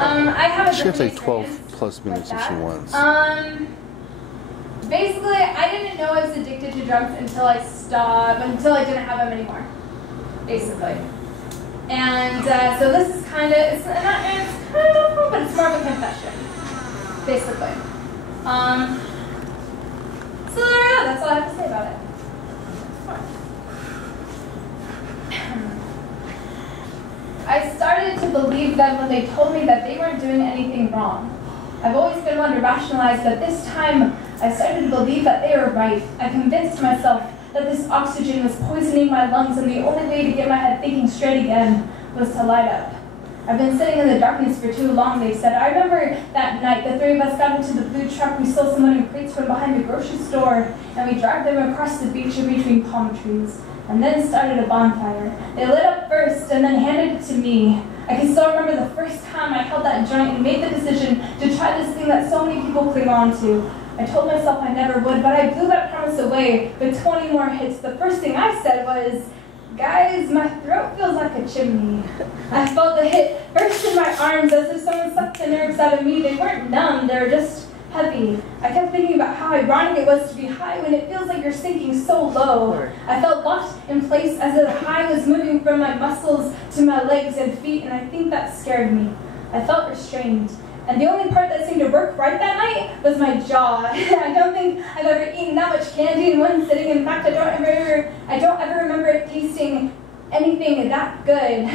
I have a She can different take 12 experience plus minutes with if she that. wants. Basically, I didn't know I was addicted to drugs until I didn't have them anymore, basically. And so this is kind of, it's kind of awful, but it's more of a confession, basically. So yeah, that's all I have to say about it. I started to believe them when they told me that they weren't doing anything wrong. I've always been one to rationalize, but this time I started to believe that they were right. I convinced myself that this oxygen was poisoning my lungs and the only way to get my head thinking straight again was to light up. I've been sitting in the darkness for too long, they said. I remember that night the three of us got into the blue truck, we stole someone in crates from behind the grocery store, and we dragged them across the beach in between palm trees, and then started a bonfire. They lit up first and then handed it to me. I can still remember the first time I held that joint and made the decision to try this thing that so many people cling on to. I told myself I never would, but I blew that promise away with 20 more hits. The first thing I said was, "Guys, my throat feels like a chimney." I felt the hit first in my arms as if someone sucked the nerves out of me. They weren't numb, they were just heavy. I kept thinking about how ironic it was to be high when it feels like you're sinking so low. I felt locked in place as the high was moving from my muscles to my legs and feet, and I think that scared me. I felt restrained. And the only part that seemed to work right that night was my jaw. I don't think I've ever eaten that much candy in one sitting. In fact, I don't ever remember it tasting anything that good.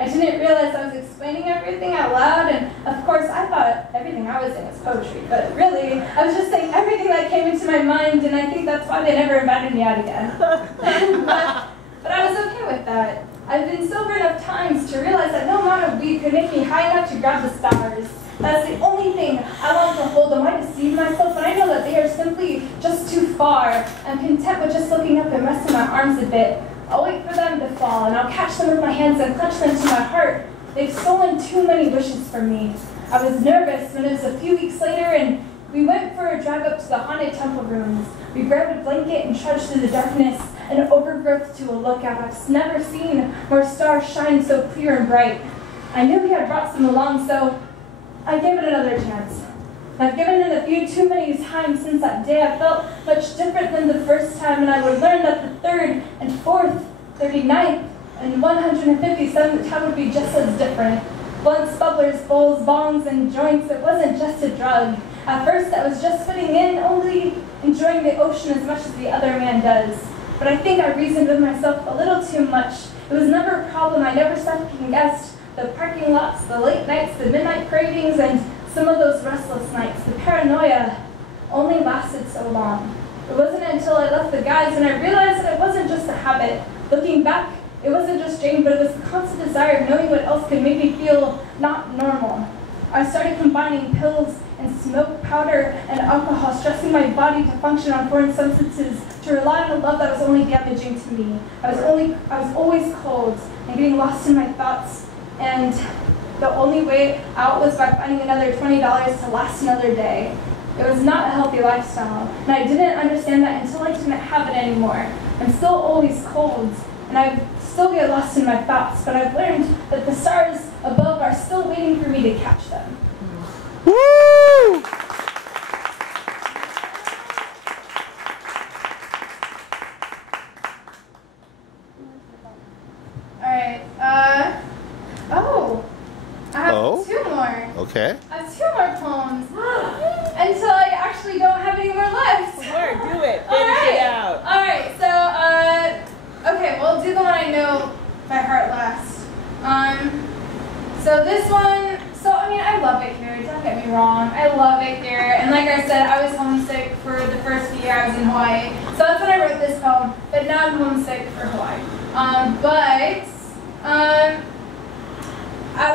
I didn't realize I was explaining everything out loud, and of course I thought everything I was saying was poetry, but really, I was just saying everything that came into my mind, and I think that's why they never invited me out again. but I was okay with that. I've been sober enough times to realize that no amount of weed could make me high enough to grab the stars. That's the only thing I want to hold them. I deceive myself, but I know that they are simply just too far. I'm content with just looking up and resting my arms a bit. I'll wait for them to fall, and I'll catch them with my hands and clutch them to my heart. They've stolen too many wishes from me. I was nervous when it was a few weeks later, and we went for a drive up to the haunted temple ruins. We grabbed a blanket and trudged through the darkness and overgrowth to a lookout. I've never seen where stars shine so clear and bright. I knew he had brought some along, so I gave it another chance. I've given it a few too many times since that day. I felt much different than the first time, and I would learn that the third and fourth, 39th, and 157th time would be just as different. Once bubblers, bowls, bongs, and joints, it wasn't just a drug. At first, I was just fitting in, only enjoying the ocean as much as the other man does. But I think I reasoned with myself a little too much. It was never a problem. I never second-guessed the parking lots, the late nights, the midnight cravings, and some of those restless nights. The paranoia only lasted so long. It wasn't until I left the guys and I realized that it wasn't just a habit. Looking back, it wasn't just Jane, but it was the constant desire of knowing what else could make me feel not normal. I started combining pills and smoke, powder, and alcohol, stressing my body to function on foreign substances, to rely on a love that was only damaging to me. I was always cold and getting lost in my thoughts, and the only way out was by finding another $20 to last another day. It was not a healthy lifestyle, and I didn't understand that until I didn't have it anymore. I'm still always cold, and I still get lost in my thoughts, but I've learned that the stars above are still waiting for me to catch them. Woo! Alright, I have two more. Okay. I have two more poems until I actually don't have any more left. Sure, do it. Finish it out. Alright, so, okay, we'll do the one I know by heart last. So this one, I love it here, don't get me wrong. I love it here, and like I said, I was homesick for the first year I was in Hawaii. So that's when I wrote this poem, but now I'm homesick for Hawaii.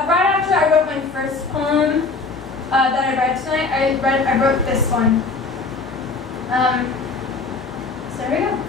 Right after I wrote my first poem that I read tonight, I wrote this one. So here we go.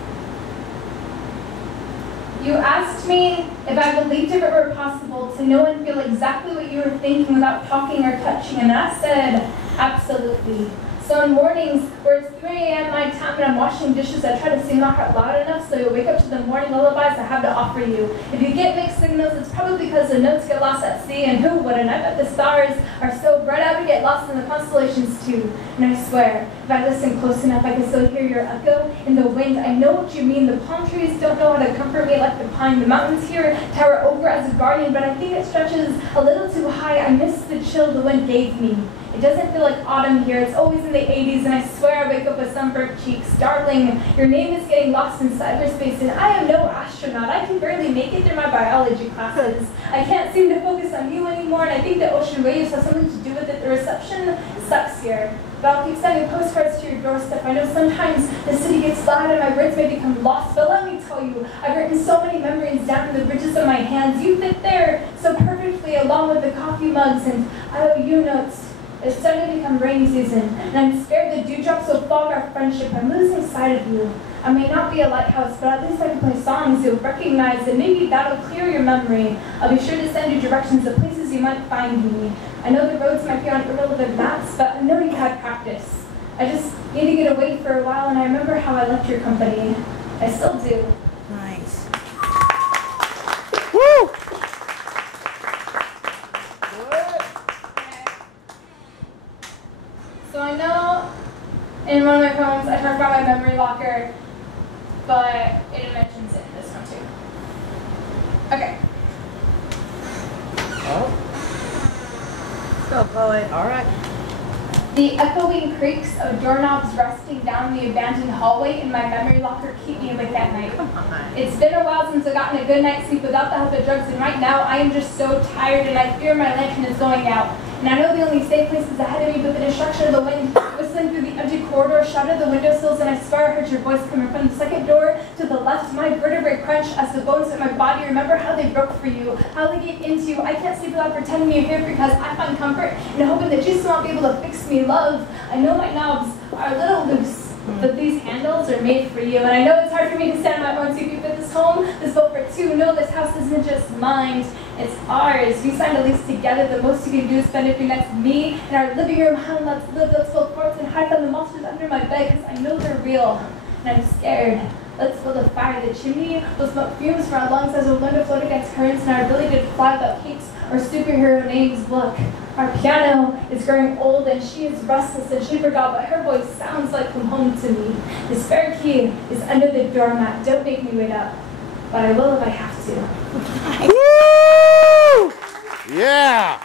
You asked me if I believed if it were possible to know and feel exactly what you were thinking without talking or touching, and I said, absolutely. So in mornings where it's 3 a.m. my time, time when I'm washing dishes, I try to sing my heart loud enough so you'll wake up to the morning lullabies I have to offer you. If you get mixed signals, it's probably because the notes get lost at sea, and who wouldn't? I bet the stars are so bright I would get lost in the constellations too. And I swear, if I listen close enough, I can still hear your echo in the wind. I know what you mean. The palm trees don't know how to comfort me like the pine. The mountains here tower over as a guardian, but I think it stretches a little too high. I miss the chill the wind gave me. It doesn't feel like autumn here. It's always in the 80s, and I swear I wake up with sunburnt cheeks. Darling, your name is getting lost in cyberspace, and I am no astronaut. I can barely make it through my biology classes. I can't seem to focus on you anymore, and I think the ocean waves have something to do with it. The reception sucks here. But I'll keep sending postcards to your doorstep. I know sometimes the city gets loud and my words may become lost, but let me tell you, I've written so many memories down in the bridges of my hands. You fit there so perfectly along with the coffee mugs and IOU notes. It's starting to become rainy season, and I'm scared the dewdrops will fog our friendship. I'm losing sight of you. I may not be a lighthouse, but at least I can play songs you'll recognize, and maybe that'll clear your memory. I'll be sure to send you directions to places you might find me. I know the roads might be on irrelevant maps, but I know you had practice. I just need to get away for a while, and I remember how I left your company. I still do. Nice. Woo! So I know in one of my poems I talked about my memory locker, but it mentions it in this one too. Okay. Oh. Go, poet. All right. The echoing creaks of doorknobs resting down the abandoned hallway in my memory locker keep me awake at night. Come on. It's been a while since I've gotten a good night's sleep without the help of drugs, and right now I am just so tired and I fear my lantern is going out. And I know the only safe place is ahead of me, but the destruction of the wind whistling through the empty corridor shattered the windowsills, and I swear I heard your voice coming from the second door to the left. My vertebrae crunch as the bones in my body remember how they broke for you, how they gave into you. I can't sleep without pretending you're here because I find comfort in hoping that you still won't be able to fix me, love. I know my knobs are a little loose, but these handles are made for you. And I know it's hard for me to stand on my own 2 feet, but this home, this boat for two. No, this house isn't just mine, it's ours. We signed a lease together. The most you can do is spend a few nights with me in our living room. Hon, let's live, let's build forts and hide from the monsters under my bed, because I know they're real, and I'm scared. Let's build a fire. The chimney will smoke fumes from our lungs as we learn to float against currents, and our ability to fly without capes or superhero names. Look, our piano is growing old, and she is restless and she forgot, but her voice sounds like from home to me. The spare key is under the doormat. Don't make me wait up, but I will if I have to. Woo! Yeah!